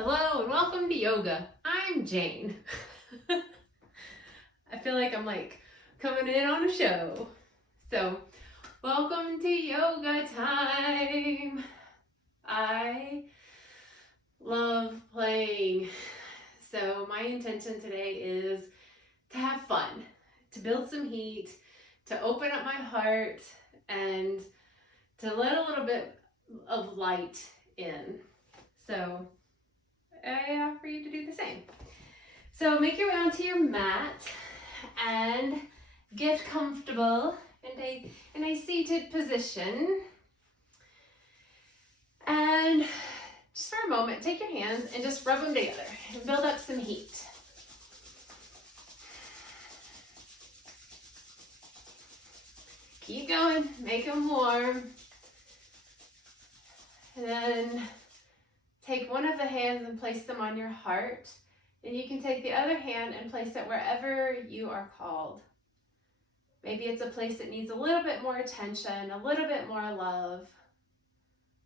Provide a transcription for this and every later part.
Hello and welcome to yoga. I'm Jane. I feel like I'm coming in on a show. So, welcome to yoga time. I love playing. So, my intention today is to have fun, to build some heat, to open up my heart, and to let a little bit of light in. So, I offer you to do the same. So make your way onto your mat and get comfortable in a seated position. And just for a moment, take your hands and just rub them together and build up some heat. Keep going, make them warm. And then take one of the hands and place them on your heart. And you can take the other hand and place it wherever you are called. Maybe it's a place that needs a little bit more attention, a little bit more love,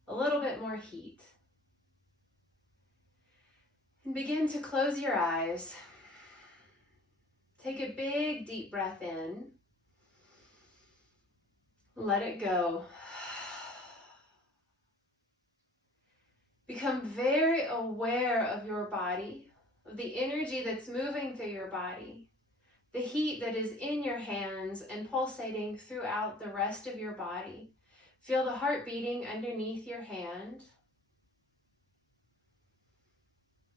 a little bit more heat. And begin to close your eyes. Take a big deep breath in. Let it go. Become very aware of your body, of the energy that's moving through your body, the heat that is in your hands and pulsating throughout the rest of your body. Feel the heart beating underneath your hand.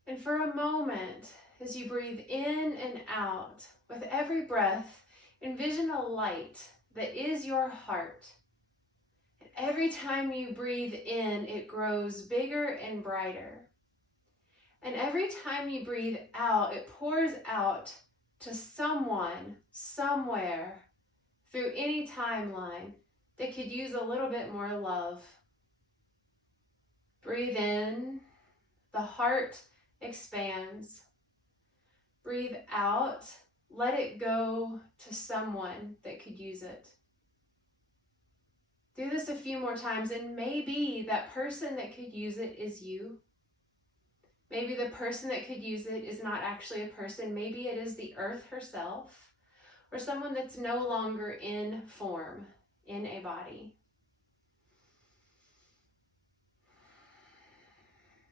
And for a moment, as you breathe in and out, with every breath, envision a light that is your heart. Every time you breathe in, it grows bigger and brighter. And every time you breathe out, it pours out to someone, somewhere, through any timeline that could use a little bit more love. Breathe in, the heart expands. Breathe out, let it go to someone that could use it. Do this a few more times, and maybe that person that could use it is you. Maybe the person that could use it is not actually a person. Maybe it is the earth herself, or someone that's no longer in form, in a body.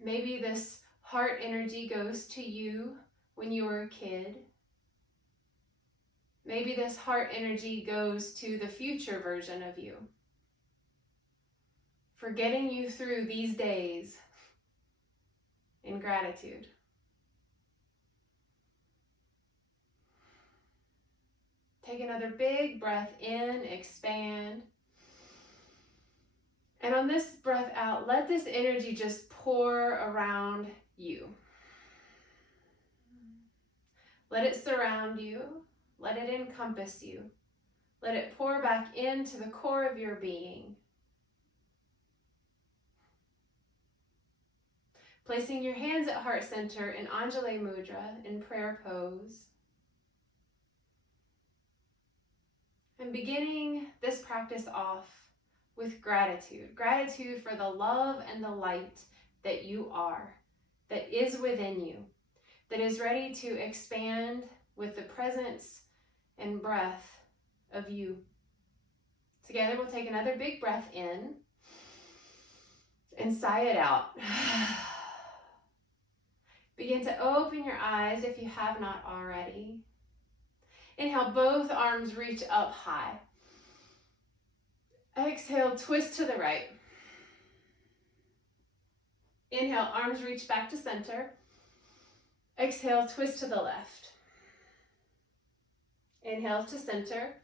Maybe this heart energy goes to you when you were a kid. Maybe this heart energy goes to the future version of you, for getting you through these days in gratitude. Take another big breath in, expand. And on this breath out, let this energy just pour around you. Let it surround you. Let it encompass you. Let it pour back into the core of your being. Placing your hands at heart center in Anjali Mudra, in prayer pose. And beginning this practice off with gratitude. Gratitude for the love and the light that you are, that is within you, that is ready to expand with the presence and breath of you. Together we'll take another big breath in and sigh it out. Begin to open your eyes if you have not already. Inhale, both arms reach up high. Exhale, twist to the right. Inhale, arms reach back to center. Exhale, twist to the left. Inhale to center.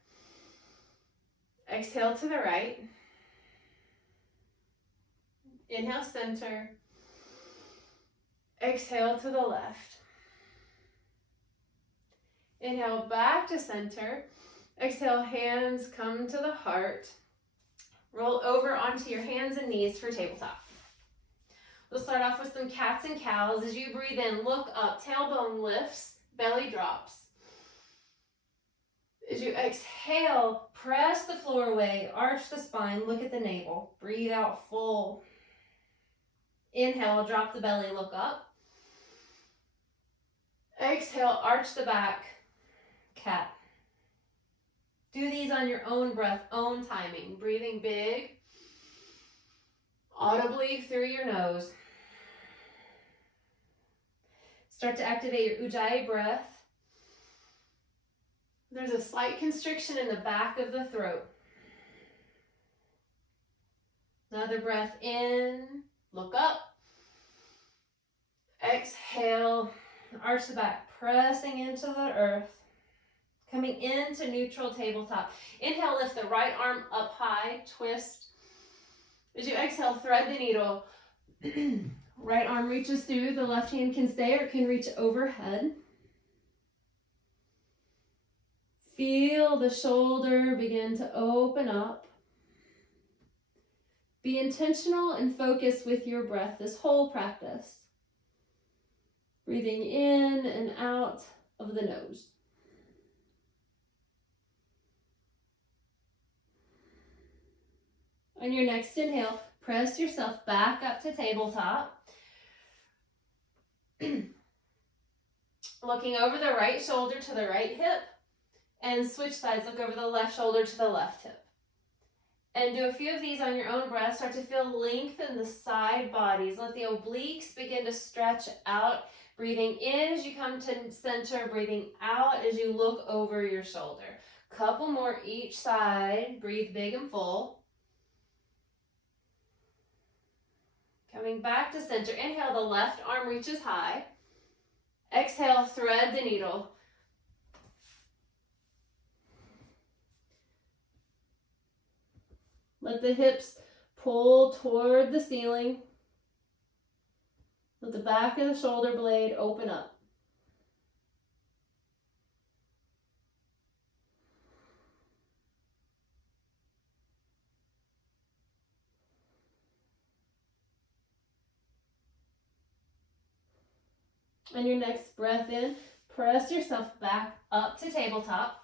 Exhale to the right. Inhale, center. Exhale to the left. Inhale back to center. Exhale, hands come to the heart. Roll over onto your hands and knees for tabletop. We'll start off with some cats and cows. As you breathe in, look up, tailbone lifts, belly drops. As you exhale, press the floor away, arch the spine, look at the navel. Breathe out full. Inhale, drop the belly, look up. Exhale, arch the back, cat. Do these on your own breath, own timing. Breathing big, audibly through your nose. Start to activate your Ujjayi breath. There's a slight constriction in the back of the throat. Another breath in, look up. Exhale, arch the back, pressing into the earth. Coming into neutral tabletop. Inhale, lift the right arm up high, twist. As you exhale, thread the needle. Right arm reaches through, the left hand can stay or can reach overhead. Feel the shoulder begin to open up. Be intentional and focused with your breath this whole practice. Breathing in and out of the nose. On your next inhale, press yourself back up to tabletop. Looking over the right shoulder to the right hip, and switch sides. Look over the left shoulder to the left hip. And do a few of these on your own breath. Start to feel length in the side bodies. Let the obliques begin to stretch out. Breathing in as you come to center, breathing out as you look over your shoulder. Couple more each side. Breathe big and full. Coming back to center. Inhale, the left arm reaches high. Exhale, thread the needle. Let the hips pull toward the ceiling. Let the back of the shoulder blade open up. On your next breath in, press yourself back up to tabletop.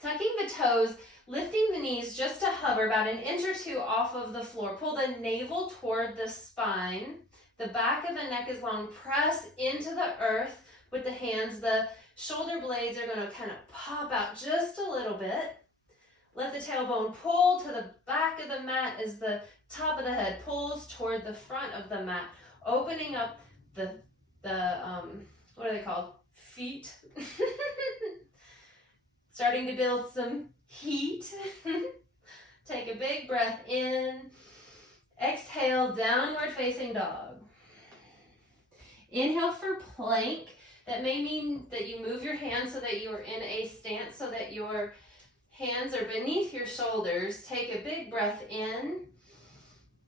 Tucking the toes, lifting the knees just to hover about an inch or two off of the floor. Pull the navel toward the spine. The back of the neck is long. Press into the earth with the hands. The shoulder blades are going to kind of pop out just a little bit. Let the tailbone pull to the back of the mat as the top of the head pulls toward the front of the mat, opening up the what are they called? Feet. Starting to build some heat. Take a big breath in. Exhale, downward facing dog. Inhale for plank. That may mean that you move your hands so that you are in a stance so that your hands are beneath your shoulders. Take a big breath in.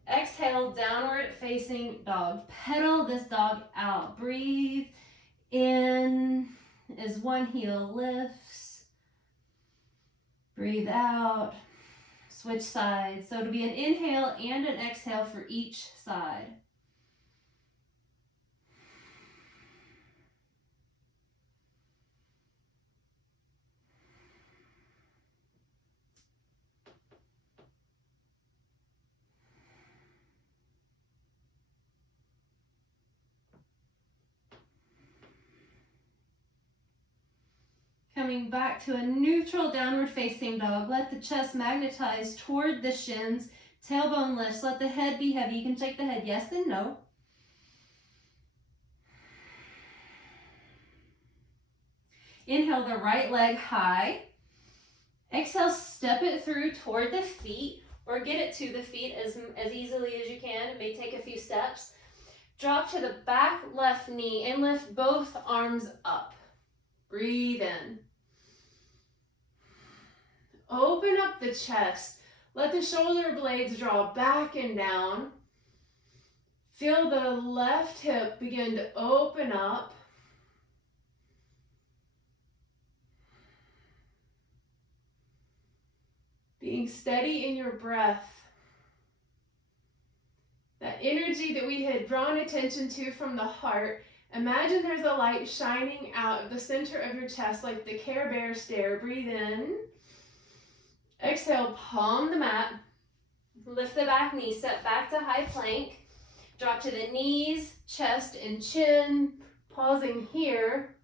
Exhale, downward facing dog. Pedal this dog out. Breathe in as one heel lifts. Breathe out. Switch sides. So it'll be an inhale and an exhale for each side. Coming back to a neutral downward facing dog. Let the chest magnetize toward the shins. Tailbone lifts. Let the head be heavy. You can shake the head yes and no. Inhale the right leg high. Exhale, step it through toward the feet or get it to the feet as easily as you can. It may take a few steps. Drop to the back left knee and lift both arms up. Breathe in. Open up the chest. Let the shoulder blades draw back and down. Feel the left hip begin to open up. Being steady in your breath. That energy that we had drawn attention to from the heart. Imagine there's a light shining out of the center of your chest like the Care Bear stare. Breathe in. Exhale, palm the mat. Lift the back knee, step back to high plank. Drop to the knees, chest and chin. Pausing here.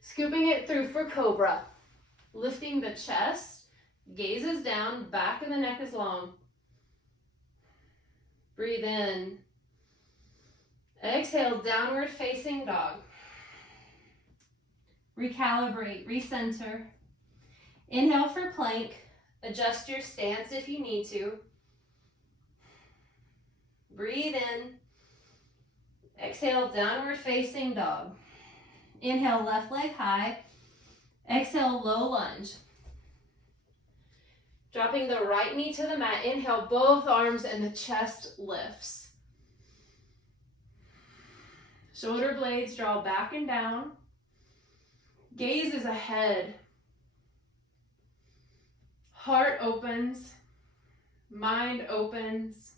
Scooping it through for cobra. Lifting the chest, gaze is down, back of the neck is long. Breathe in. Exhale, downward facing dog. Recalibrate, recenter. Inhale for plank. Adjust your stance if you need to. Breathe in. Exhale, downward facing dog. Inhale, left leg high. Exhale, low lunge. Dropping the right knee to the mat. Inhale, both arms and the chest lifts. Shoulder blades draw back and down. Gaze is ahead. Heart opens. Mind opens.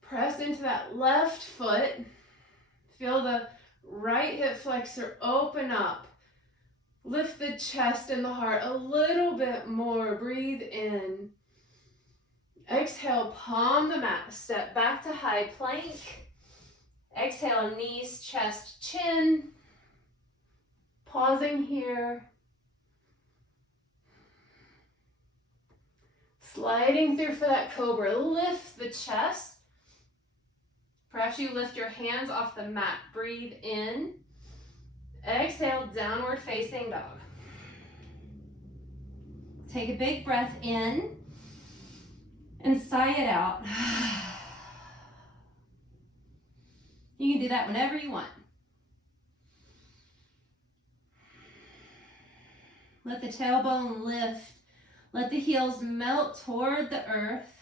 Press into that left foot. Feel the right hip flexor open up. Lift the chest and the heart a little bit more. Breathe in. Exhale, palm the mat. Step back to high plank. Exhale, knees, chest, chin. Pausing here. Sliding through for that cobra. Lift the chest. Perhaps you lift your hands off the mat. Breathe in. Exhale, downward facing dog. Take a big breath in and sigh it out. You can do that whenever you want. Let the tailbone lift. Let the heels melt toward the earth.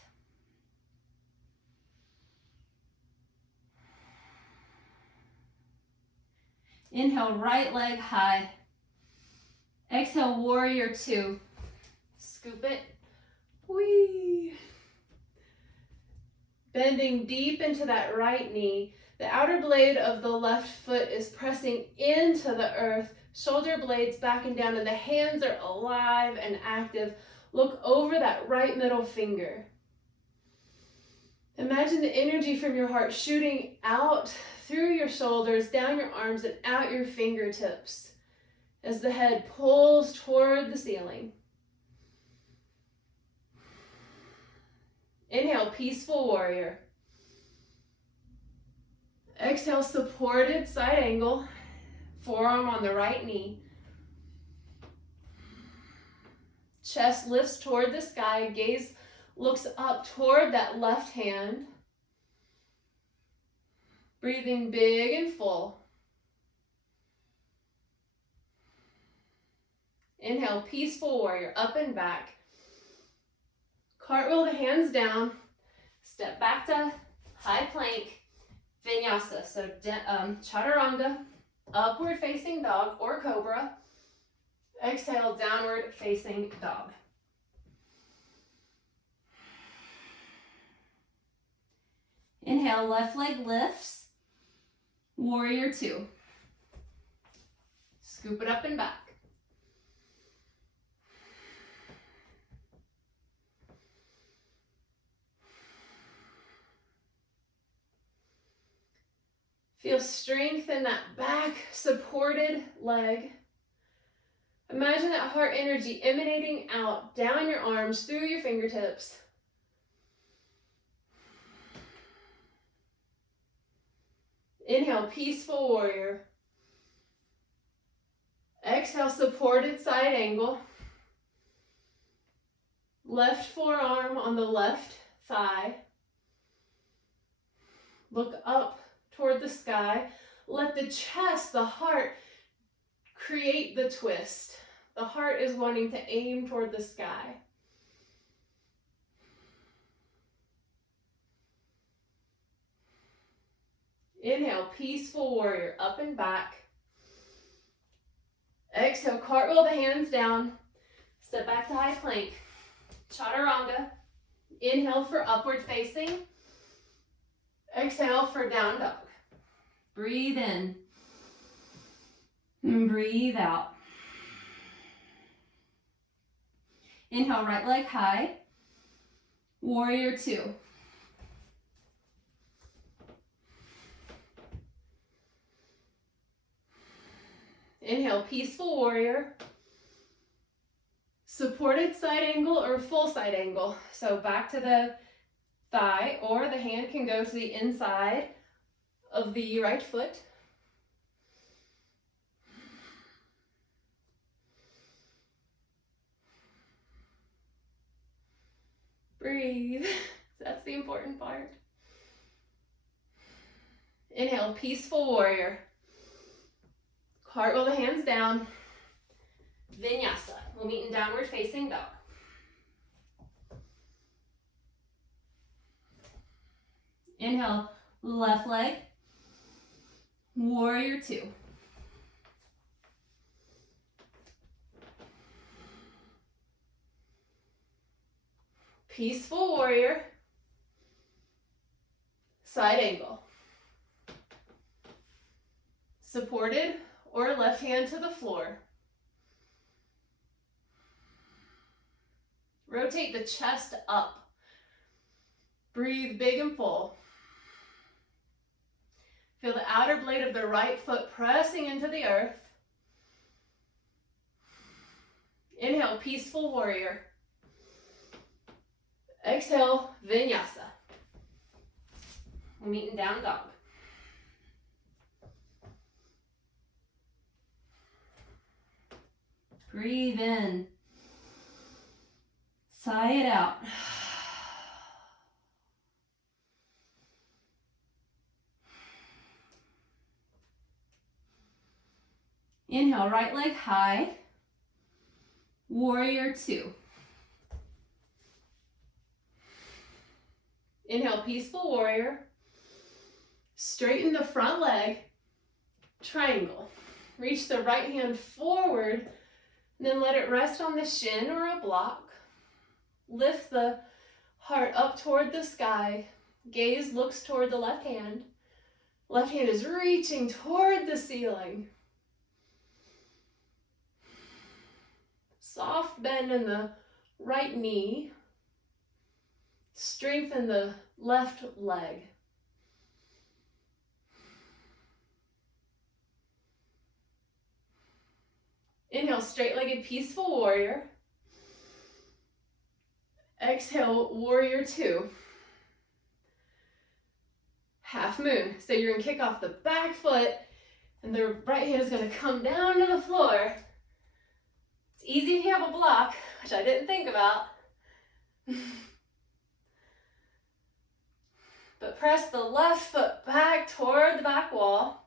Inhale, right leg high. Exhale, warrior two. Scoop it. Whee. Bending deep into that right knee. The outer blade of the left foot is pressing into the earth. Shoulder blades back and down, and the hands are alive and active. Look over that right middle finger. Imagine the energy from your heart shooting out through your shoulders, down your arms, and out your fingertips as the head pulls toward the ceiling. Inhale, peaceful warrior. Exhale, supported side angle. Forearm on the right knee. Chest lifts toward the sky. Gaze looks up toward that left hand. Breathing big and full. Inhale, peaceful warrior, up and back. Cartwheel the hands down. Step back to high plank. Vinyasa, so chaturanga, upward facing dog or cobra. Exhale, downward facing dog. Inhale, left leg lifts. Warrior two. Scoop it up and back. Feel strength in that back supported leg. Imagine that heart energy emanating out down your arms, through your fingertips. Inhale, peaceful warrior. Exhale, supported side angle. Left forearm on the left thigh. Look up toward the sky. Let the chest, the heart, create the twist. The heart is wanting to aim toward the sky. Inhale, peaceful warrior, up and back. Exhale, cartwheel the hands down. Step back to high plank. Chaturanga. Inhale for upward facing. Exhale for down dog. Breathe in. And breathe out. Inhale, right leg high. Warrior two. Inhale, peaceful warrior. Supported side angle or full side angle. So back to the thigh, or the hand can go to the inside of the right foot. Breathe. That's the important part. Inhale, peaceful warrior. Cartwheel the hands down. Vinyasa. We'll meet in downward facing dog. Inhale, left leg. Warrior two. Peaceful warrior. Side angle. Supported or left hand to the floor. Rotate the chest up. Breathe big and full. Feel the outer blade of the right foot pressing into the earth. Inhale, peaceful warrior. Exhale, vinyasa. We'll meet in down dog. Breathe in. Sigh it out. Inhale, right leg high. Warrior two. Inhale, peaceful warrior. Straighten the front leg. Triangle. Reach the right hand forward, and then let it rest on the shin or a block. Lift the heart up toward the sky. Gaze looks toward the left hand. Left hand is reaching toward the ceiling. Soft bend in the right knee. Strengthen the left leg. Inhale, straight-legged peaceful warrior. Exhale, warrior two. Half moon. So you're gonna kick off the back foot, and the right hand is gonna come down to the floor. It's easy if you have a block, which I didn't think about. But press the left foot back toward the back wall.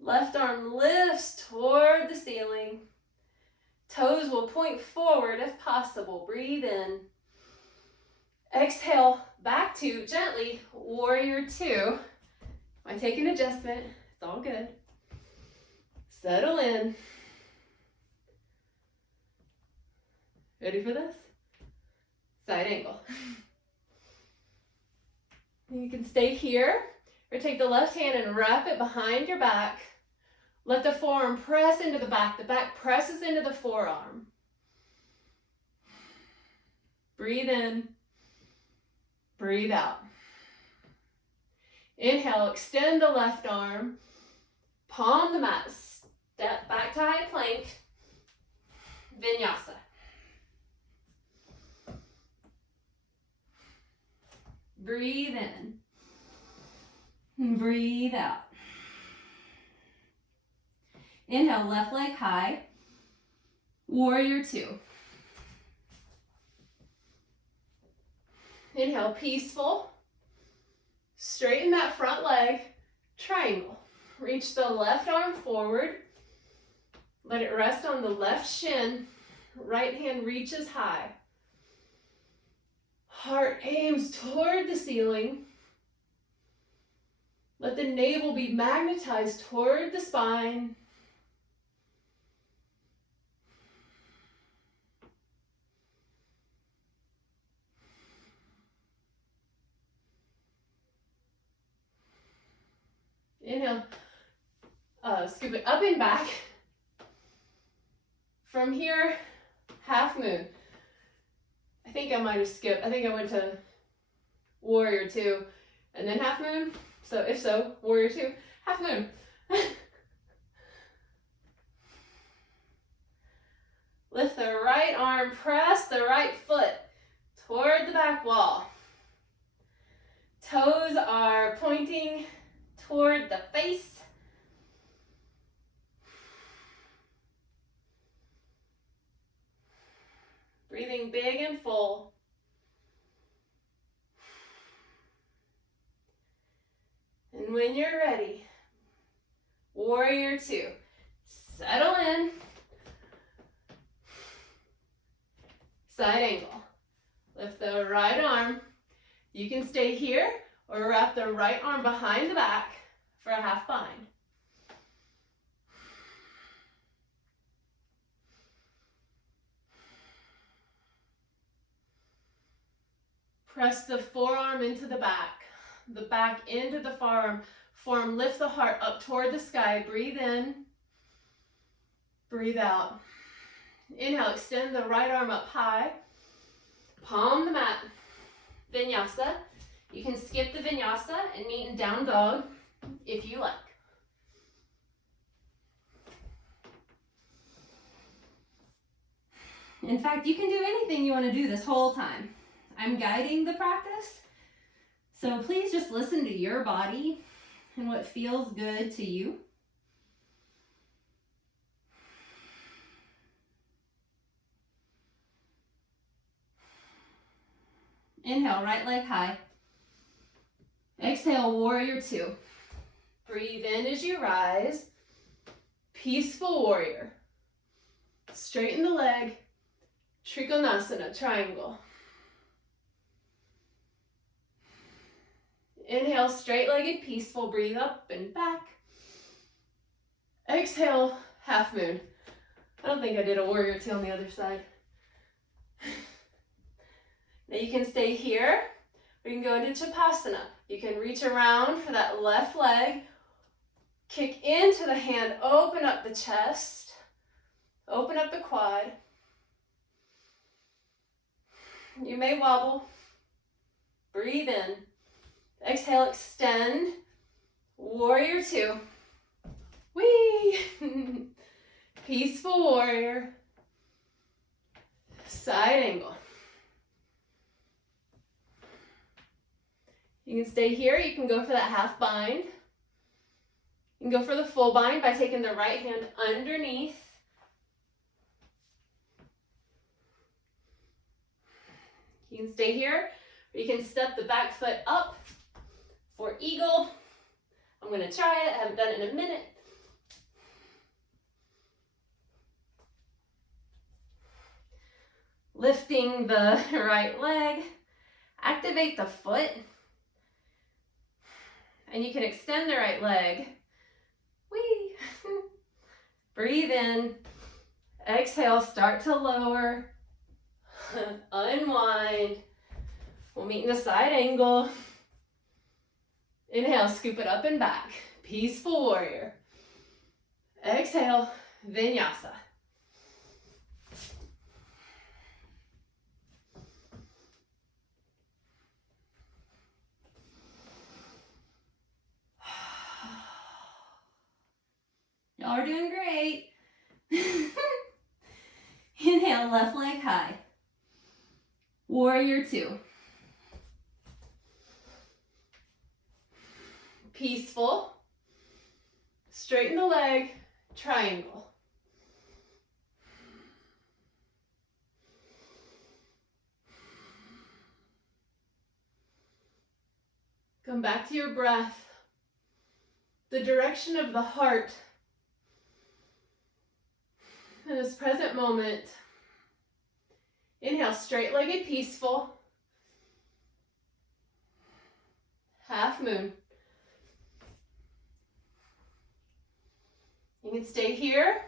Left arm lifts toward the ceiling. Toes will point forward if possible. Breathe in. Exhale, back to gently warrior two. I take an adjustment. It's all good. Settle in. Ready for this? Side angle. You can stay here, or take the left hand and wrap it behind your back. Let the forearm press into the back presses into the forearm. Breathe in, breathe out. Inhale, extend the left arm, palm the mat, step back to high plank, vinyasa. Breathe in, breathe out. Inhale, left leg high, warrior two. Inhale, peaceful. Straighten that front leg, triangle. Reach the left arm forward. Let it rest on the left shin. Right hand reaches high. Heart aims toward the ceiling. Let the navel be magnetized toward the spine. Inhale, scoop it up and back. From here, half moon. I think I might have skipped. I think I went to warrior two and then half moon. So if so, warrior two, half moon. Lift the right arm, press the right foot toward the back wall. Toes are pointing toward the face. Breathing big and full. And when you're ready, warrior two. Settle in. Side angle. Lift the right arm. You can stay here or wrap the right arm behind the back for a half bind. Press the forearm into the back into the forearm. Lift the heart up toward the sky. Breathe in, breathe out. Inhale, extend the right arm up high. Palm the mat. Vinyasa. You can skip the vinyasa and meet in down dog if you like. In fact, you can do anything you want to do this whole time. I'm guiding the practice, so please just listen to your body and what feels good to you. Inhale, right leg high. Exhale, warrior two. Breathe in as you rise. Peaceful warrior. Straighten the leg. Trikonasana, triangle. Inhale, straight-legged, peaceful. Breathe up and back. Exhale, half moon. I don't think I did a warrior two on the other side. Now you can stay here, or you can go into Chapasana. You can reach around for that left leg, kick into the hand, open up the chest, open up the quad. You may wobble. Breathe in. Exhale, extend. Warrior two. Whee! Peaceful warrior. Side angle. You can stay here. You can go for that half bind. You can go for the full bind by taking the right hand underneath. You can stay here, or you can step the back foot up for eagle. I'm going to try it. I haven't done it in a minute. Lifting the right leg. Activate the foot. And you can extend the right leg. Whee! Breathe in. Exhale, start to lower. Unwind. We'll meet in the side angle. Inhale, scoop it up and back. Peaceful warrior. Exhale, vinyasa. Y'all are doing great. Inhale, left leg high. Warrior two. Peaceful. Straighten the leg, triangle. Come back to your breath. The direction of the heart in this present moment. Inhale, straight-legged, peaceful. Half moon. You can stay here.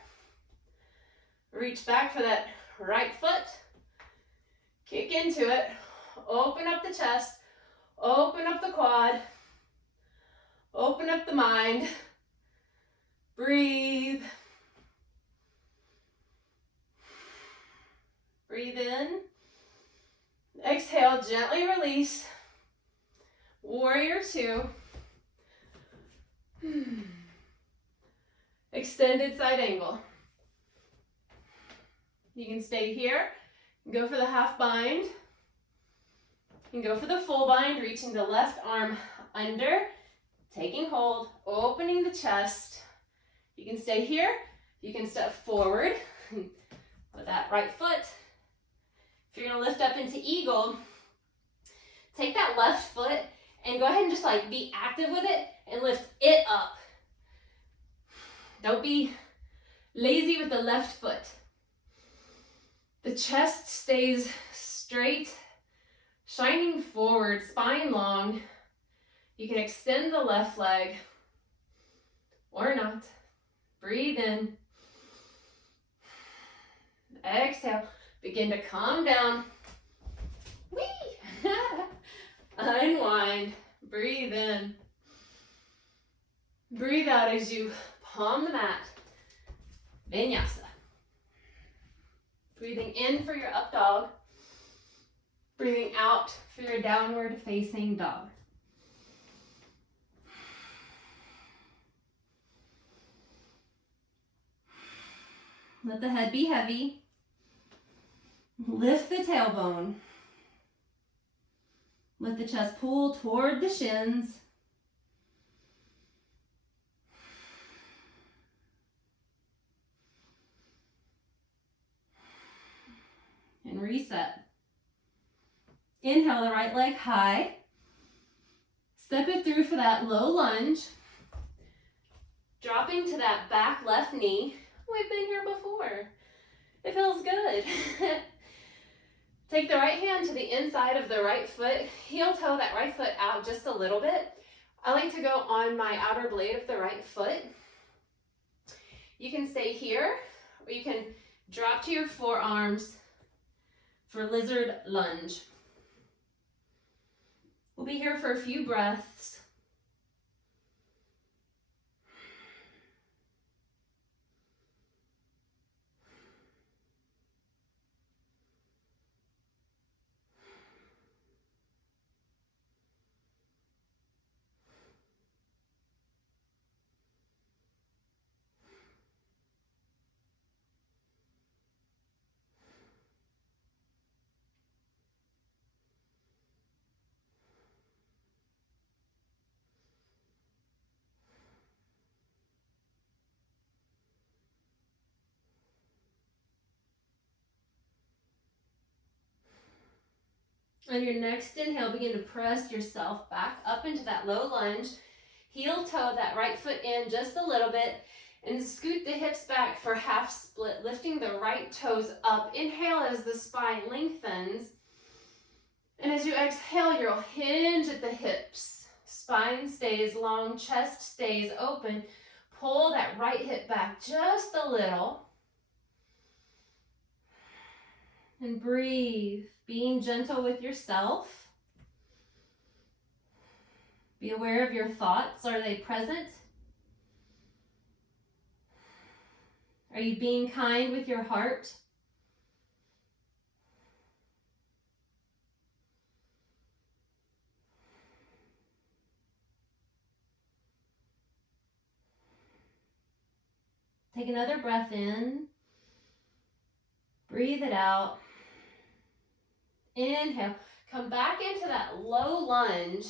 Reach back for that right foot. Kick into it. Open up the chest. Open up the quad. Open up the mind. Breathe. Breathe in. Exhale, gently release. Warrior two. Extended side angle. You can stay here, go for the half bind. You can go for the full bind, reaching the left arm under, taking hold, opening the chest. You can stay here, you can step forward with that right foot. If you're gonna lift up into eagle, take that left foot and go ahead and just like be active with it and lift it up. Don't be lazy with the left foot. The chest stays straight, shining forward, spine long. You can extend the left leg or not. Breathe in. Exhale. Begin to calm down. Whee! Unwind. Breathe in. Breathe out as you palm the mat. Vinyasa. Breathing in for your up dog. Breathing out for your downward facing dog. Let the head be heavy. Lift the tailbone. Let the chest pull toward the shins. And reset. Inhale the right leg high. Step it through for that low lunge. Dropping to that back left knee. We've been here before. It feels good. Take the right hand to the inside of the right foot. Heel toe that right foot out just a little bit. I like to go on my outer blade of the right foot. You can stay here, or you can drop to your forearms for lizard lunge. We'll be here for a few breaths. On your next inhale, begin to press yourself back up into that low lunge. Heel toe that right foot in just a little bit and scoot the hips back for half split, lifting the right toes up. Inhale as the spine lengthens. And as you exhale, you'll hinge at the hips. Spine stays long, chest stays open. Pull that right hip back just a little. And breathe, being gentle with yourself. Be aware of your thoughts. Are they present? Are you being kind with your heart? Take another breath in. Breathe it out. Inhale. Come back into that low lunge.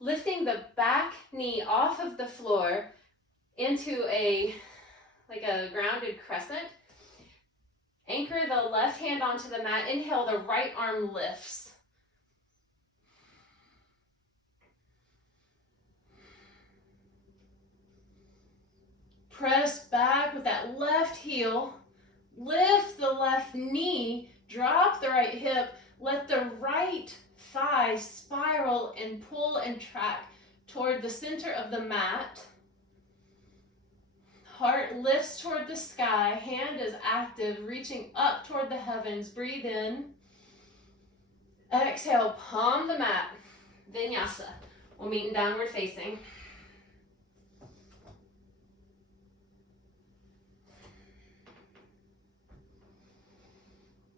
Lifting the back knee off of the floor into a grounded crescent. Anchor the left hand onto the mat. Inhale, the right arm lifts. Press back with that left heel. Lift the left knee. Drop the right hip. Let the right thigh spiral and pull and track toward the center of the mat. Heart lifts toward the sky. Hand is active, reaching up toward the heavens. Breathe in. Exhale, palm the mat. Vinyasa. We'll meet in downward facing.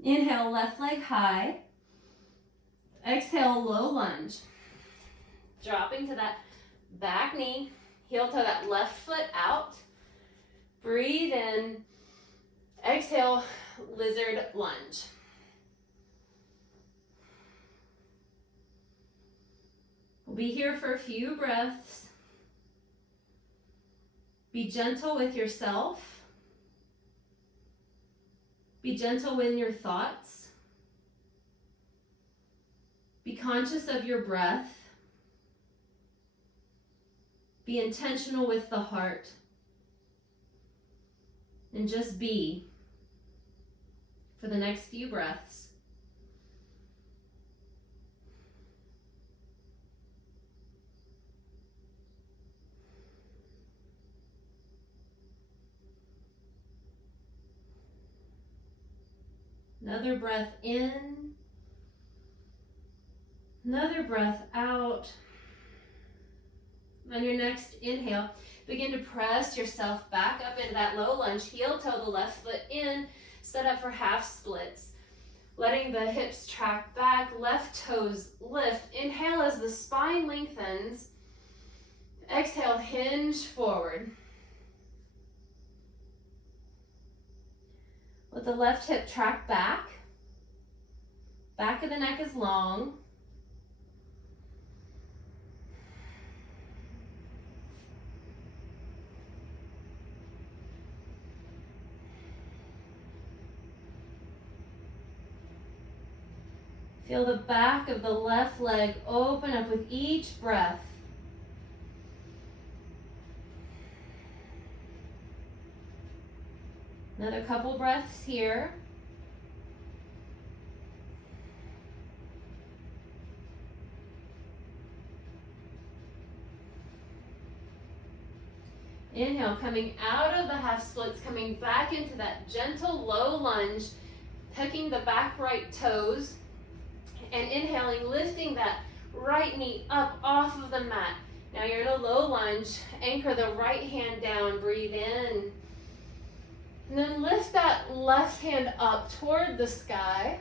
Inhale, left leg high. Exhale, low lunge. Dropping to that Back knee, heel toe that left foot out. Breathe in. Exhale, lizard lunge. We'll be here for a few breaths. Be gentle with yourself. Be gentle with your thoughts. Be conscious of your breath. Be intentional with the heart. And just be for the next few breaths. Another breath in. Another breath out. On your next inhale, begin to press yourself back up into that low lunge. Heel toe the left foot in. Set up for half splits. Letting the hips track back. Left toes lift. Inhale as the spine lengthens. Exhale, hinge forward. Let the left hip track back. Back of the neck is long. Feel the back of the left leg open up with each breath. Another couple breaths here. Inhale, coming out of the half splits, coming back into that gentle low lunge, tucking the back right toes, and inhaling, lifting that right knee up off of the mat. Now you're in a low lunge. Anchor the right hand down, breathe in. And then lift that left hand up toward the sky.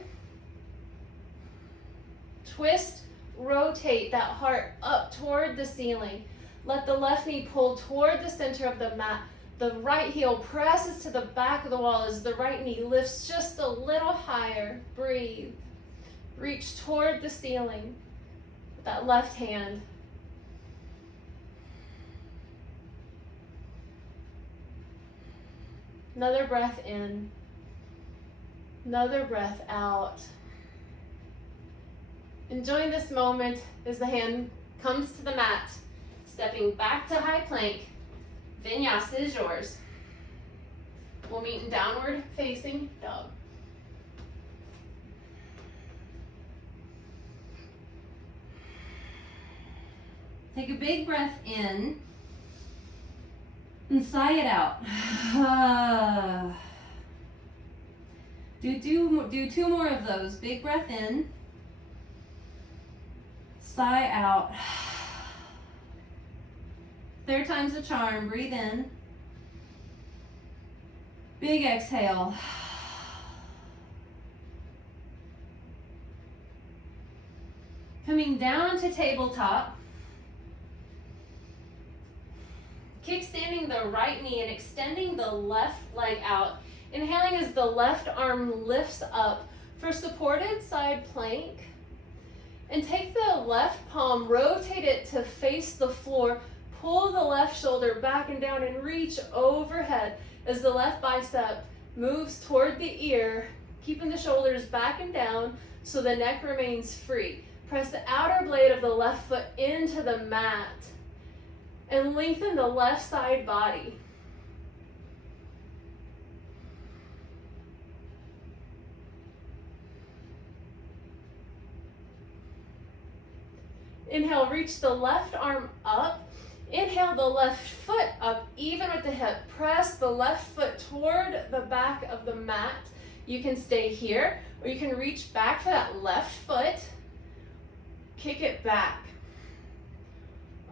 Twist, rotate that heart up toward the ceiling. Let the left knee pull toward the center of the mat. The right heel presses to the back of the wall as the right knee lifts just a little higher. Breathe. Reach toward the ceiling with that left hand. Another breath in. Another breath out. Enjoying this moment as the hand comes to the mat. Stepping back to high plank. Vinyasa is yours. We'll meet in downward facing dog. Take a big breath in and sigh it out. Do two more of those. Big breath in, sigh out. Third time's the charm. Breathe in. Big exhale. Coming down to tabletop. Kickstanding the right knee and extending the left leg out. Inhaling as the left arm lifts up for supported side plank. And take the left palm, rotate it to face the floor. Pull the left shoulder back and down and reach overhead as the left bicep moves toward the ear, keeping the shoulders back and down so the neck remains free. Press the outer blade of the left foot into the mat and lengthen the left side body. Inhale, reach the left arm up. Inhale the left foot up, even with the hip. Press the left foot toward the back of the mat. You can stay here, or you can reach back for that left foot. Kick it back.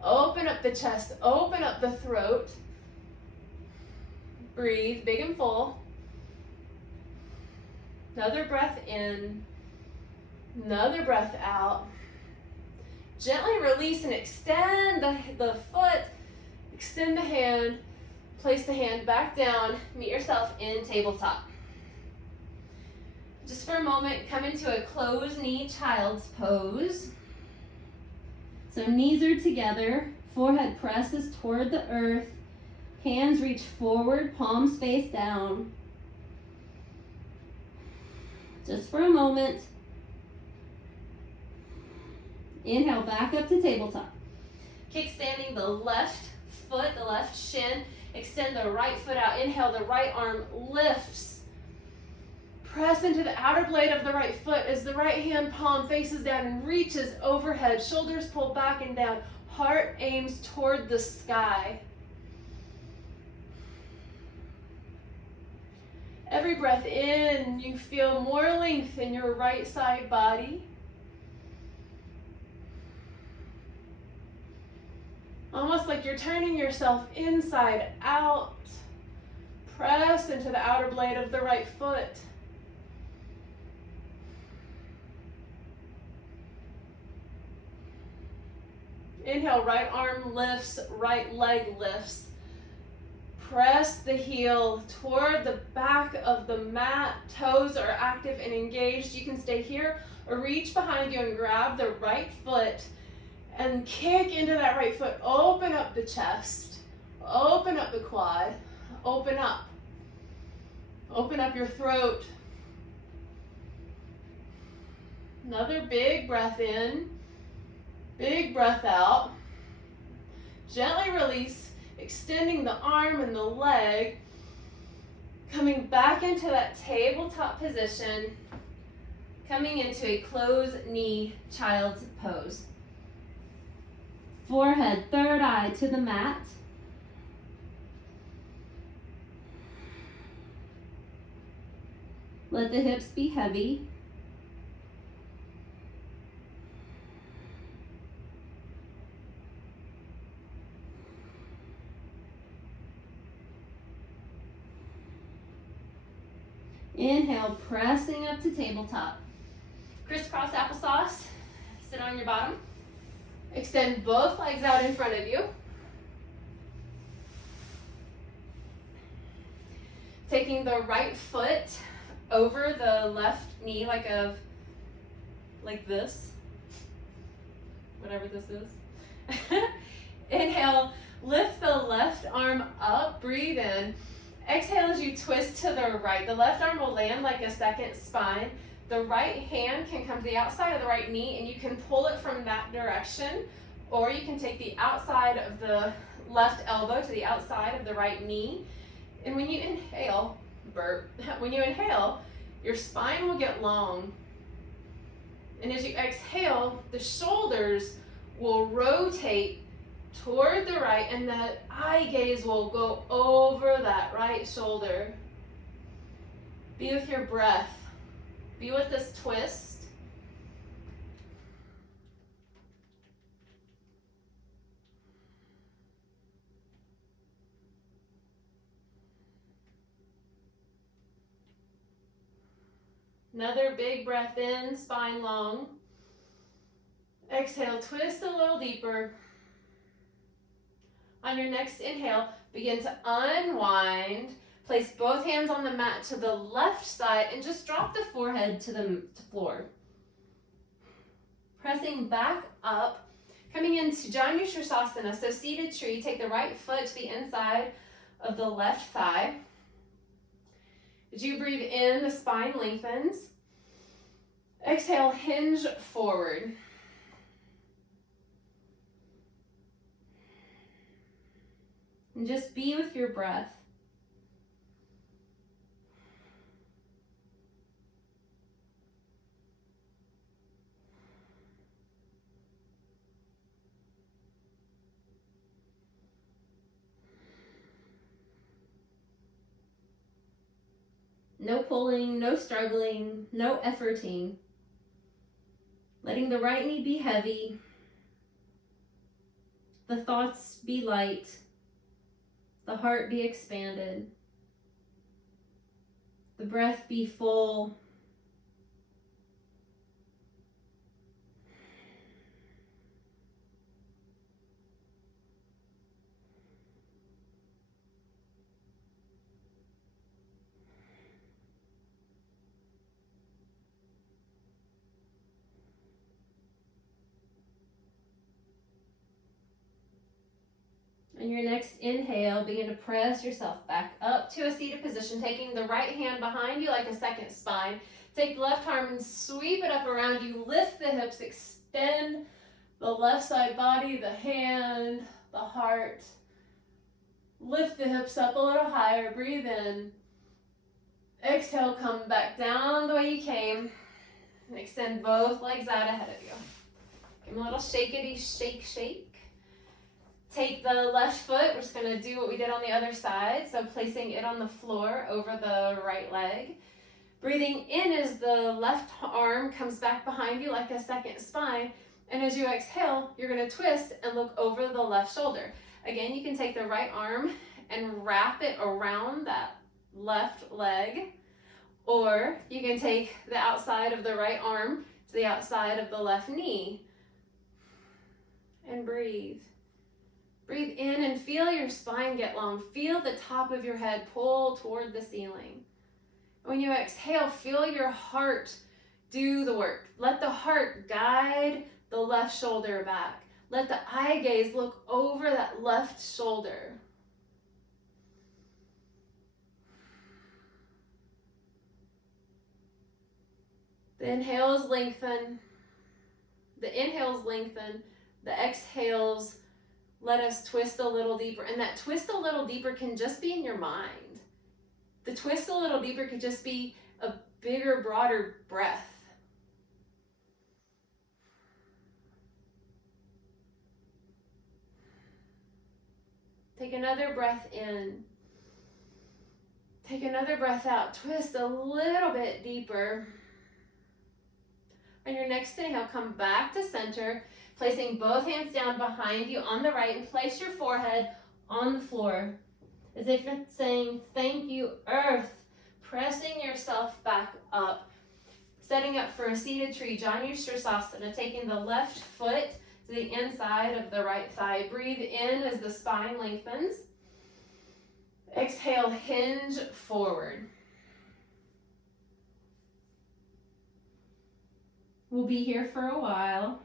Open up the chest, open up the throat. Breathe big and full. Another breath in, another breath out. Gently release and extend the foot, extend the hand, place the hand back down, meet yourself in tabletop. Just for a moment, come into a closed knee child's pose. So knees are together, forehead presses toward the earth, hands reach forward, palms face down. Just for a moment. Inhale, back up to tabletop. Kickstanding the left foot, the left shin. Extend the right foot out. Inhale, the right arm lifts. Press into the outer blade of the right foot as the right hand palm faces down and reaches overhead. Shoulders pull back and down. Heart aims toward the sky. Every breath in, you feel more length in your right side body. Almost like you're turning yourself inside out. Press into the outer blade of the right foot. Inhale, right arm lifts, right leg lifts. Press the heel toward the back of the mat. Toes are active and engaged. You can stay here or reach behind you and grab the right foot and kick into that right foot. Open up the chest. Open up the quad. Open up. Open up your throat. Another big breath in. Big breath out. Gently release, extending the arm and the leg. Coming back into that tabletop position. Coming into a closed knee child's pose. Forehead, third eye to the mat. Let the hips be heavy. Inhale, pressing up to tabletop. Crisscross applesauce. Sit on your bottom. Extend both legs out in front of you. Taking the right foot over the left knee like this. Whatever this is. Inhale, lift the left arm up, breathe in. Exhale as you twist to the right. The left arm will land like a second spine. The right hand can come to the outside of the right knee and you can pull it from that direction, or you can take the outside of the left elbow to the outside of the right knee. And when you inhale, when you inhale, your spine will get long. And as you exhale, the shoulders will rotate toward the right and the eye gaze will go over that right shoulder. Be with your breath. Be with this twist. Another big breath in, spine long. Exhale, twist a little deeper. On your next inhale, begin to unwind. Place both hands on the mat to the left side and just drop the forehead to the floor. Pressing back up, coming into Shavasana, so seated tree. Take the right foot to the inside of the left thigh. As you breathe in, the spine lengthens. Exhale, hinge forward. And just be with your breath. No pulling, no struggling, no efforting. Letting the right knee be heavy. The thoughts be light. The heart be expanded. The breath be full. On your next inhale, begin to press yourself back up to a seated position, taking the right hand behind you like a second spine. Take the left arm and sweep it up around you. Lift the hips, extend the left side body, the hand, the heart. Lift the hips up a little higher. Breathe in. Exhale, come back down the way you came. And extend both legs out ahead of you. Give them a little shakety shake. Take the left foot. We're just going to do what we did on the other side. So placing it on the floor over the right leg. Breathing in as the left arm comes back behind you like a second spine. And as you exhale, you're going to twist and look over the left shoulder. Again, you can take the right arm and wrap it around that left leg, or you can take the outside of the right arm to the outside of the left knee and breathe. Breathe in and feel your spine get long. Feel the top of your head pull toward the ceiling. When you exhale, feel your heart do the work. Let the heart guide the left shoulder back. Let the eye gaze look over that left shoulder. The inhales lengthen. The inhales lengthen. The exhales let us twist a little deeper. And that twist a little deeper can just be in your mind. The twist a little deeper could just be a bigger, broader breath. Take another breath in. Take another breath out. Twist a little bit deeper. On your next inhale, come back to center, placing both hands down behind you on the right, and place your forehead on the floor, as if you're saying, thank you, earth, pressing yourself back up. Setting up for a seated tree, Shavasana, taking the left foot to the inside of the right thigh. Breathe in as the spine lengthens. Exhale, hinge forward. We'll be here for a while.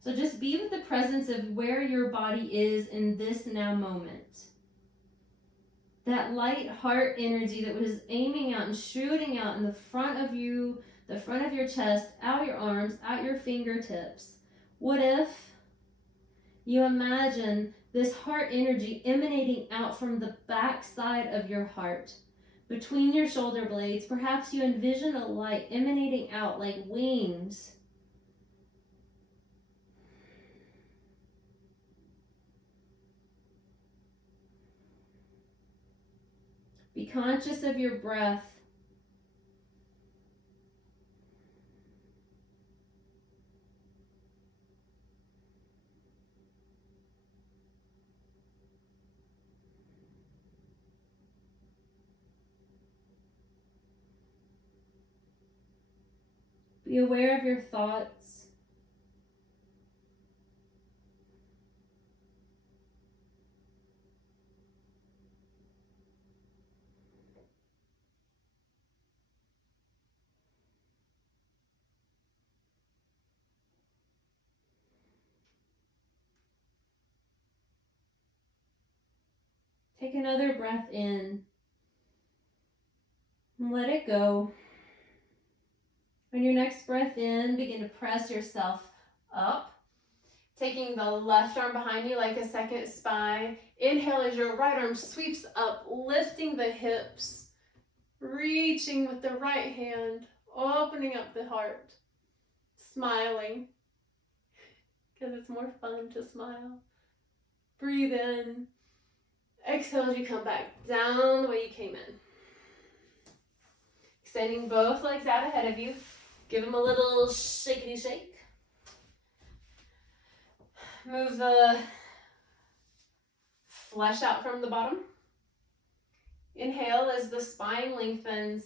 So just be with the presence of where your body is in this now moment. That light heart energy that was aiming out and shooting out in the front of you, the front of your chest, out your arms, out your fingertips. What if you imagine this heart energy emanating out from the back side of your heart, between your shoulder blades? Perhaps you envision a light emanating out like wings. Be conscious of your breath. Be aware of your thoughts. Take another breath in and let it go. On your next breath in, begin to press yourself up, taking the left arm behind you like a second spine. Inhale as your right arm sweeps up, lifting the hips, reaching with the right hand, opening up the heart, smiling, because it's more fun to smile. Breathe in. Exhale as you come back down the way you came in. Extending both legs out ahead of you. Give them a little shakety shake. Move the flesh out from the bottom. Inhale as the spine lengthens.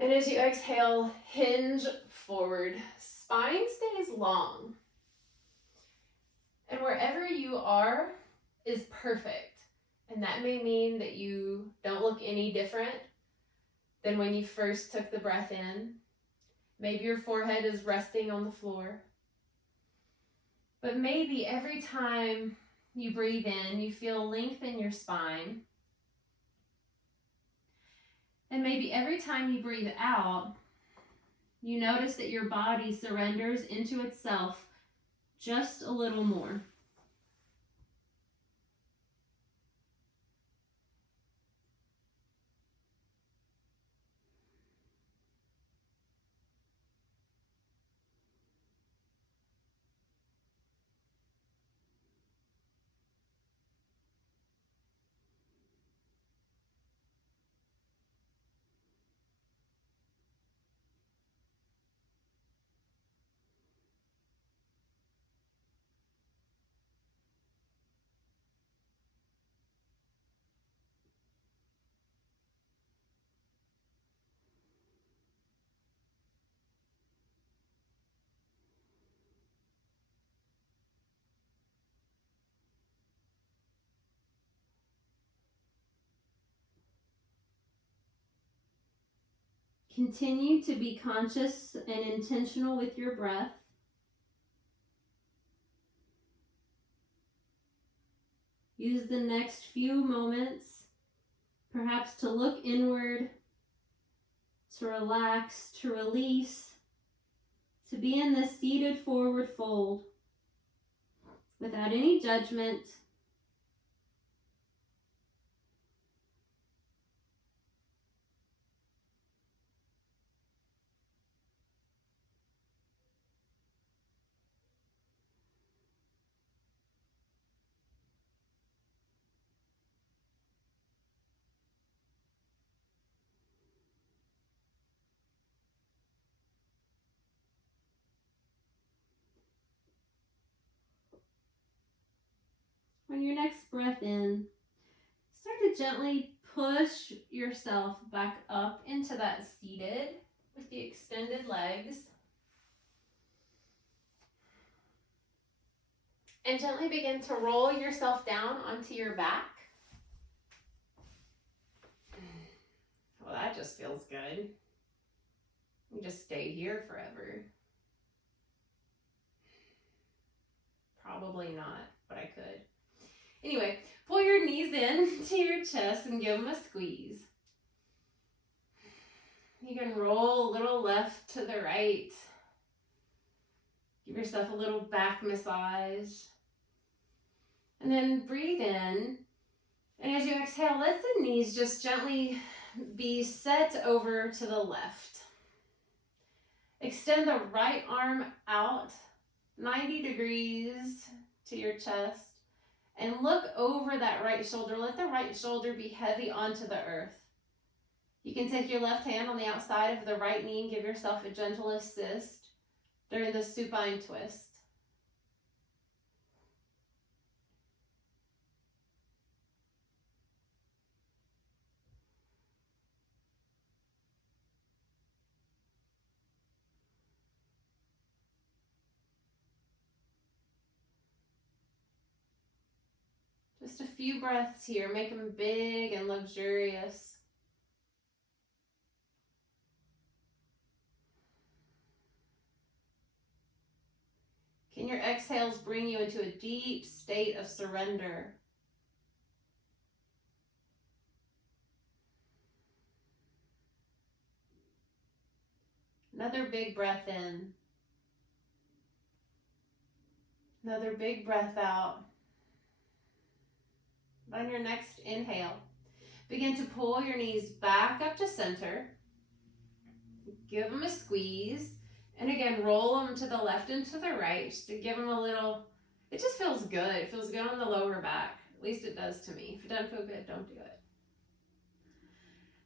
And as you exhale, hinge forward. Spine stays long. And wherever you are is perfect. And that may mean that you don't look any different than when you first took the breath in. Maybe your forehead is resting on the floor. But maybe every time you breathe in, you feel length in your spine. And maybe every time you breathe out, you notice that your body surrenders into itself just a little more. Continue to be conscious and intentional with your breath. Use the next few moments perhaps to look inward, to relax, to release, to be in the seated forward fold without any judgment. On your next breath in, start to gently push yourself back up into that seated with the extended legs. And gently begin to roll yourself down onto your back. Well, that just feels good. You just stay here forever. Probably not, but I could. Anyway, pull your knees in to your chest and give them a squeeze. You can roll a little left to the right. Give yourself a little back massage. And then breathe in. And as you exhale, let the knees just gently be set over to the left. Extend the right arm out 90 degrees to your chest. And look over that right shoulder. Let the right shoulder be heavy onto the earth. You can take your left hand on the outside of the right knee and give yourself a gentle assist during the supine twist. Just a few breaths here. Make them big and luxurious. Can your exhales bring you into a deep state of surrender? Another big breath in. Another big breath out. On your next inhale, begin to pull your knees back up to center. Give them a squeeze. And again, roll them to the left and to the right just to give them a little, it just feels good. It feels good on the lower back. At least it does to me. If it doesn't feel good, don't do it.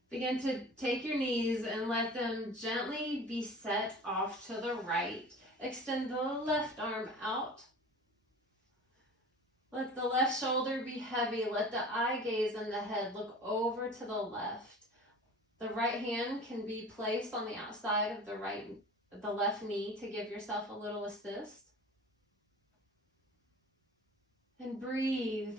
Begin to take your knees and let them gently be set off to the right. Extend the left arm out. Let the left shoulder be heavy. Let the eye gaze and the head look over to the left. The right hand can be placed on the outside of the left knee to give yourself a little assist. And breathe.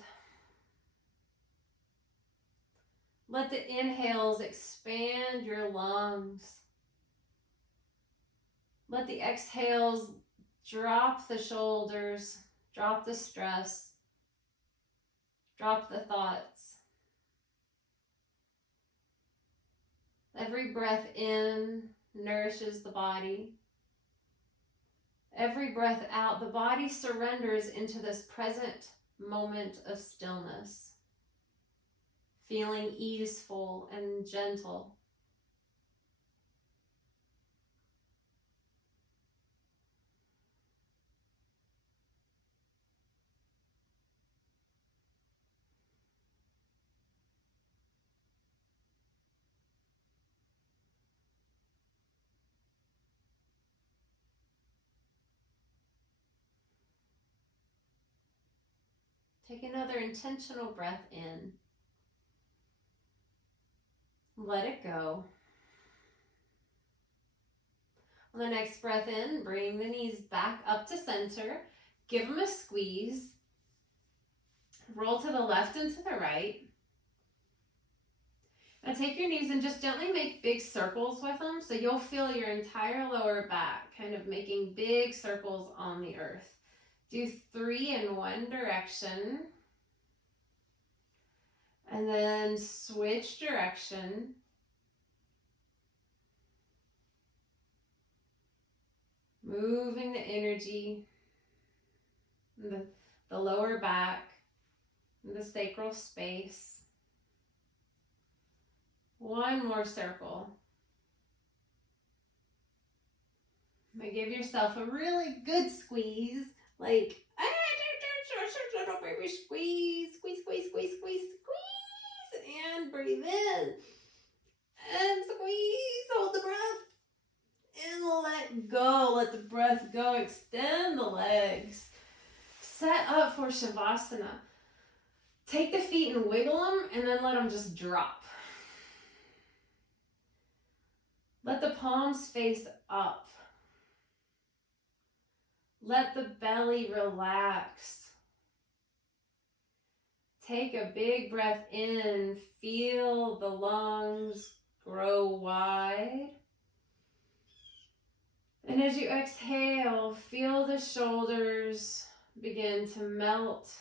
Let the inhales expand your lungs. Let the exhales drop the shoulders Drop the stress. Drop the thoughts. Every breath in nourishes the body. Every breath out, the body surrenders into this present moment of stillness, feeling easeful and gentle. Take another intentional breath in. Let it go. On the next breath in, bring the knees back up to center. Give them a squeeze. Roll to the left and to the right. Now take your knees and just gently make big circles with them, so you'll feel your entire lower back kind of making big circles on the earth. Do 3 in one direction. And then switch direction. Moving the energy, the lower back, the sacral space. One more circle. Now give yourself a really good squeeze, like little baby squeeze, squeeze, squeeze, squeeze, squeeze, squeeze, and breathe in, and squeeze, hold the breath, and let go, let the breath go, extend the legs. Set up for Shavasana. Take the feet and wiggle them, and then let them just drop. Let the palms face up. Let the belly relax. Take a big breath in. Feel the lungs grow wide. And as you exhale, feel the shoulders begin to melt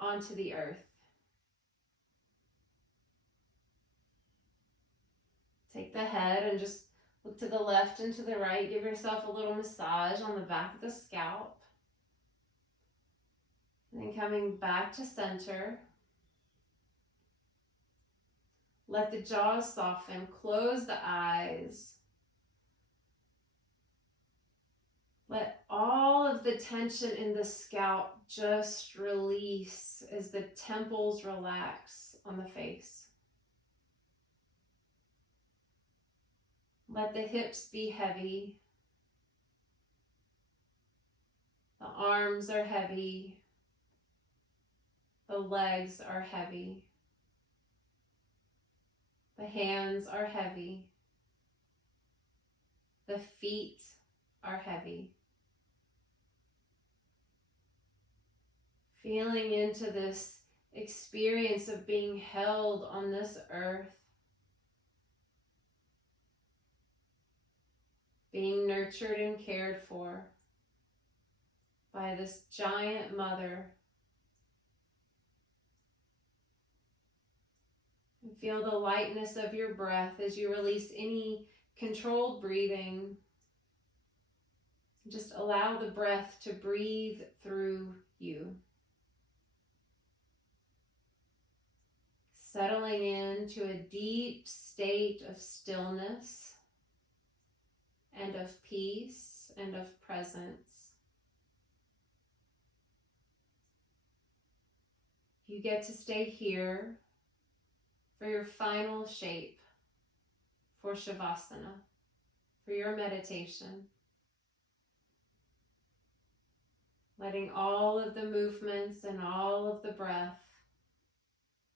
onto the earth. Take the head and just look to the left and to the right. Give yourself a little massage on the back of the scalp. And then coming back to center. Let the jaws soften. Close the eyes. Let all of the tension in the scalp just release as the temples relax on the face. Let the hips be heavy. The arms are heavy. The legs are heavy. The hands are heavy. The feet are heavy. Feeling into this experience of being held on this earth. Being nurtured and cared for by this giant mother. And feel the lightness of your breath as you release any controlled breathing. Just allow the breath to breathe through you. Settling into a deep state of stillness and of peace and of presence. You get to stay here for your final shape for Shavasana, for your meditation. Letting all of the movements and all of the breath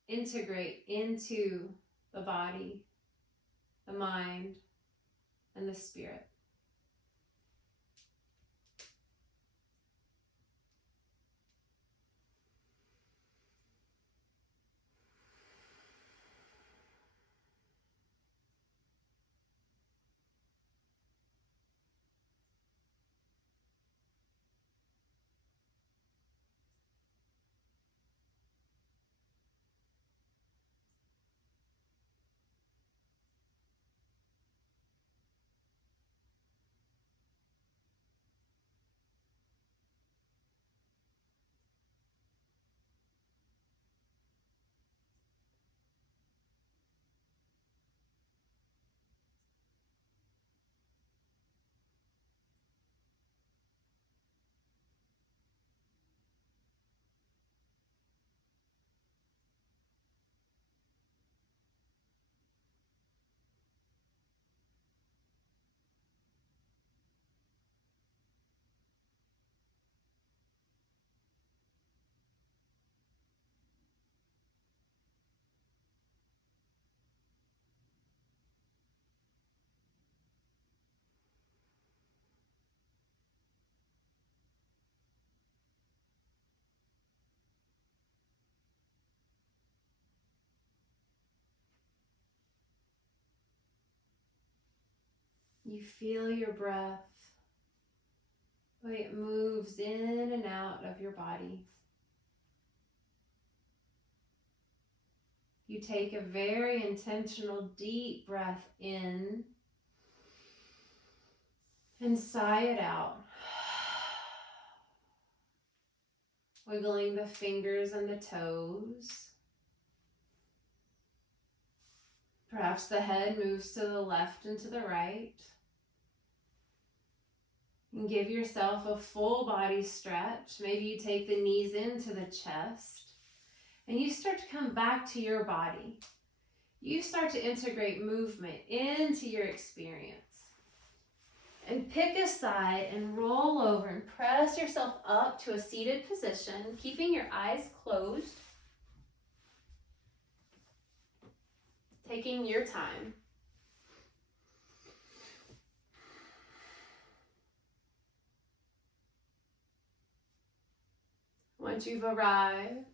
integrate into the body, the mind, and the spirit. You feel your breath, the way it moves in and out of your body. You take a very intentional deep breath in and sigh it out. Wiggling the fingers and the toes. Perhaps the head moves to the left and to the right. And give yourself a full body stretch. Maybe you take the knees into the chest. And you start to come back to your body. You start to integrate movement into your experience. And pick a side and roll over and press yourself up to a seated position, keeping your eyes closed. Taking your time. Once you've arrived,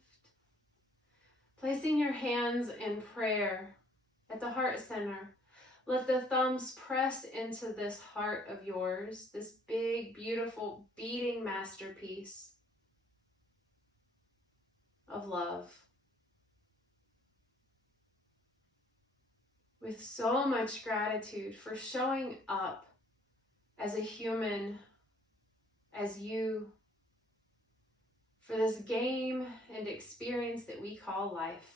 placing your hands in prayer at the heart center, let the thumbs press into this heart of yours, this big, beautiful, beating masterpiece of love. With so much gratitude for showing up as a human, as you, for this game and experience that we call life.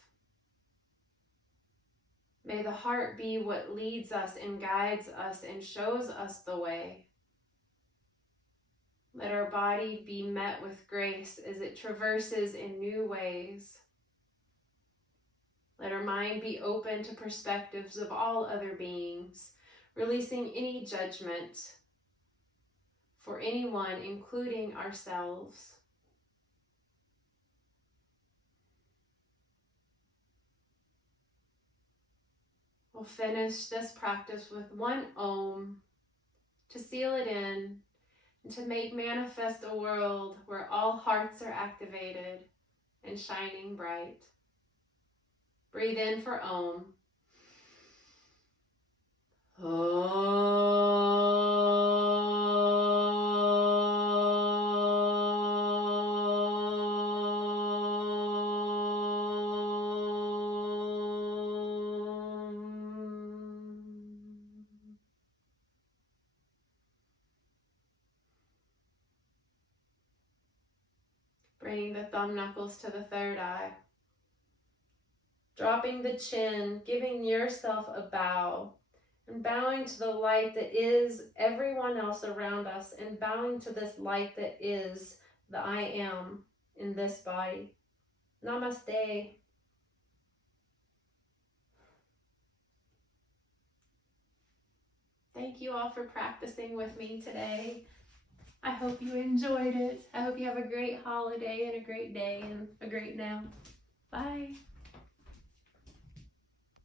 May the heart be what leads us and guides us and shows us the way. Let our body be met with grace as it traverses in new ways. Let our mind be open to perspectives of all other beings, releasing any judgment for anyone, including ourselves. We'll finish this practice with one Om to seal it in and to make manifest a world where all hearts are activated and shining bright. Breathe in for Om. Bringing the thumb knuckles to the third eye. Dropping the chin, giving yourself a bow, and bowing to the light that is everyone else around us, and bowing to this light that is the I am in this body. Namaste. Thank you all for practicing with me today. I hope you enjoyed it. I hope you have a great holiday and a great day and a great now. Bye.